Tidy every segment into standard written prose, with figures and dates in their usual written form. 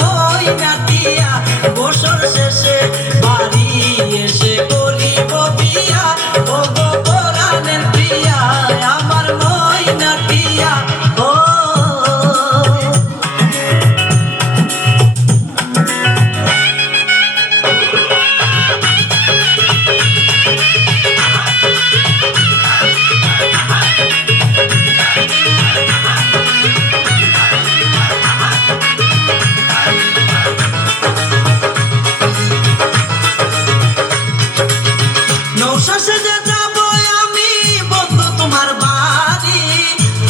ময়নাটিয়া বছর শেষে বাড়ি এসে করিব বিয়া ও গো পরাণের প্রিয়া আমার ময়নাটিয়া ও নৌশাসে যাব আমি বন্ধু তোমার বাড়ি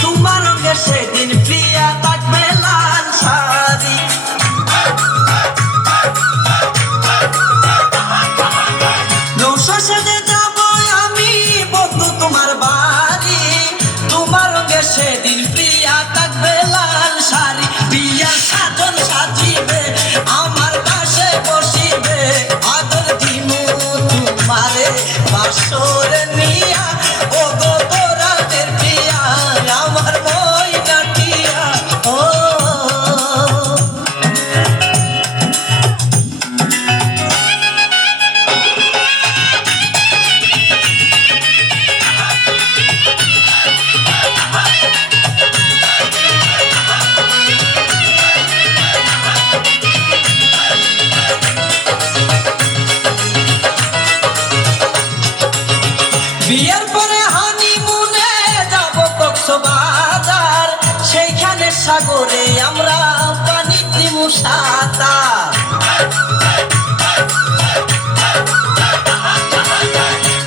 তোমার রঙে সেদিন প্রিয়া থাকবে লাল শাড়ি নৌশাসে যাব আমি বন্ধু তোমার বাড়ি তোমার রঙে সেদিন প্রিয়া থাকবে লাল শাড়ি প্রিয়া সাজন সাজিবে আমার পাশে বসিবে আদর দিমু তোমারে বাসরে নিয়া ও গো পরাণের প্রিয়া আমার ময়নাটিয়া ও বিয়ের পরে হানিমুনে যাব কক্সবাজার সেইখানে সাগরে আমরা পানি দিমু সাঁতার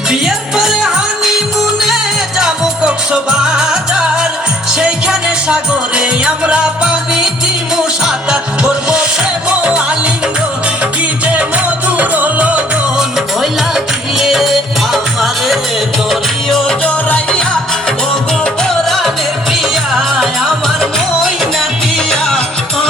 বিয়ের পরে হানিমুনে যাব কক্সবাজার সেইখানে সাগরে আমরা পানি দিমু সাঁতার করবো প্রেম আলিঙ্গন কি যে মধুর লগন ভইলা দিয়ে আমারে দরিও জড়াইয়া ও গো পরাণের প্রিয়া আমার ময়নাটিয়া ও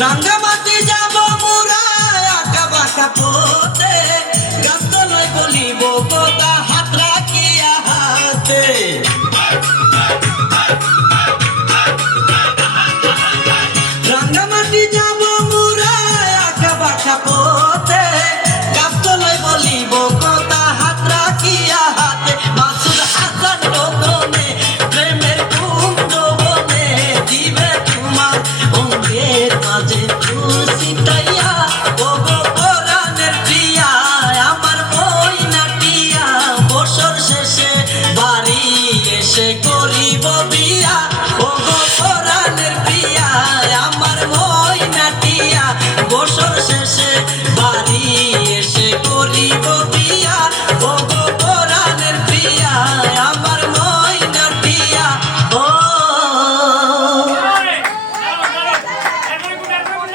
রাঙ্গামাটি যাব মোরা আঁকা বাঁকা পথে গাছতলায় বলিব কথা হাত রাখিয়া হাতে রাঙ্গামাটি যাব মোরা আঁকা বাঁকা পথে গাছতলায় বলিব কথা হাত রাখিয়া হাতে মাসুদ হাসান লোকনে প্রেমের কুঞ্জ বনে দিবে তোমার অঙ্গের মাঝে ফুল ছিটাইয়া